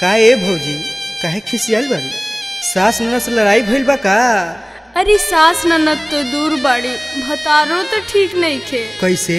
का ए भौजी काहे खिसियाल बाड़ी? सास ननद से लड़ाई भइल बा का? अरे सास ननद तो दूर बाड़ी, भतारो तो ठीक नहीं खे। कैसे?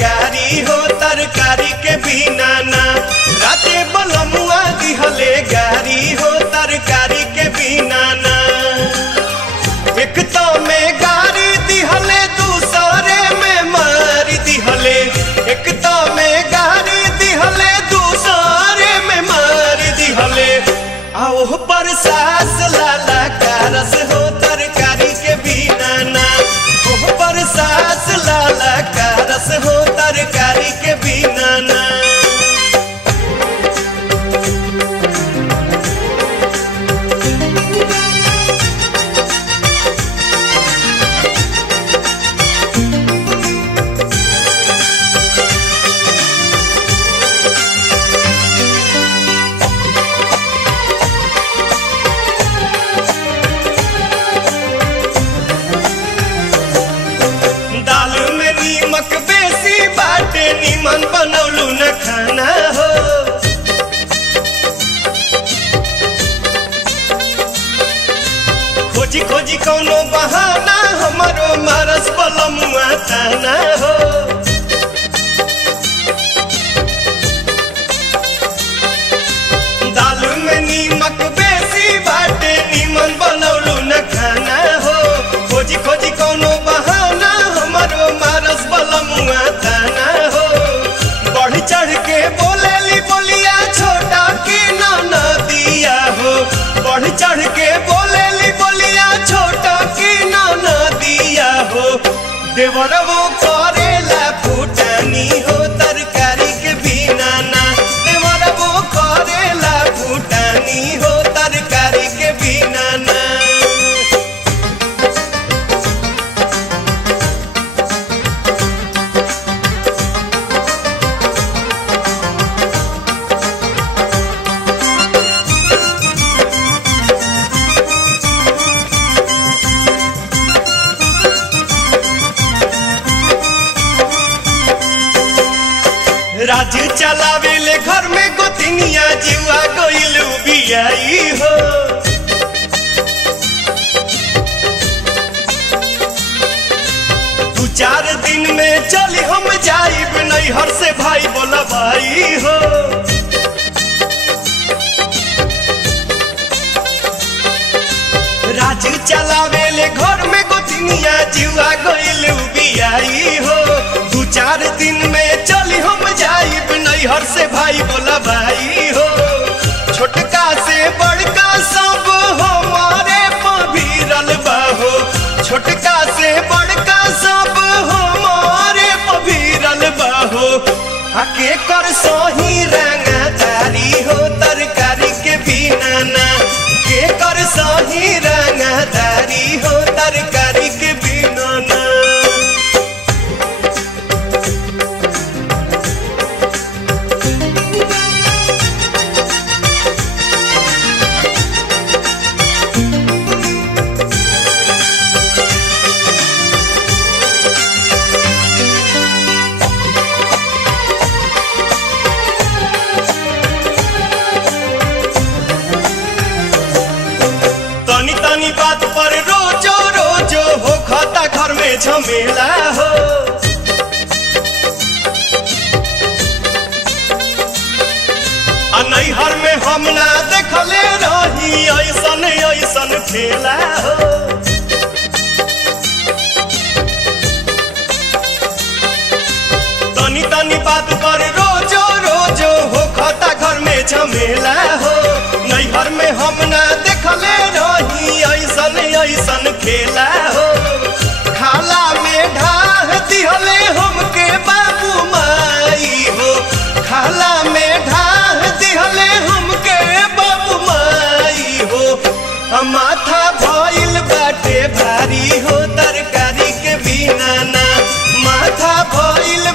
गारी हो तरकारी के बिना ना, राते बलमुआ दिहले गारी हो तरकारी के बिना ना। एक तो में गारी दिहले दूसरे में मारी दिहले, एक तो में गारी दिहले दूसरे में मारी दिहले। आओ पर सास लाला कारस हो तरकारी के बिना ना, ओह पर सास लाला कारस हो तरकारी के बिना ना। निमन बनौलू न खाना हो, खोजी खोजी कौनो बहाना हमारो मारस बलमुआ ताना हो। दाल में नीमक बेसी बाटे निमन बनौलू न खाना हो, खोजी खोजी कौनो बहाना हमारो मारस बलमुआ ताना हो। बढ़ चढ़ के बोलेली बोलिया छोटा की नाना दिया हो, बढ़ चढ़ के बोलेली बोलिया छोटा की नाना दिया हो। देवरवो करेला फूटानी हो तरकारी के बिना ना, देवरवो करेला फूटानी हो तरकारी के बिना ना। राजू चलावेले घर में गोतिनिया जीवा गइलू बियाई हो। दू चार दिन में चली हम जाइब नैहर से भाई बोला भाई हो। राजू चलावेले घर में गोतिनिया जीवा गइलू बियाई हो। दू चार दिन में चली हम जाइब नैहर से भाई बोला भाई हो। छोटका से बड़का सब हमारे पभीरल बाहो, छोटका से बड़का सब हमारे पभीरल बाहो। आके कर सही रंगदारी हो तरकारी के बिना ना, के कर सही रंगदारी हो तरकारी के बिना ना। बात पर रोजो रोजो हो खाता घर में झमेला हो। नैहर में हम ना देखले रही ऐसन ऐसन खेला हो। तनी तनी बात पर रोजो रोजो हो खाता घर में झमेला हो। नैहर में हम ना देखले रही ऐसन ऐसन खेला हो। खाला में ढाह दिहले हमके बाबू माई हो, खाला में ढाह दिहले हमके बाबू माई हो। माथा भइल बाटे भारी हो तरकारी के बिना ना माथा भइल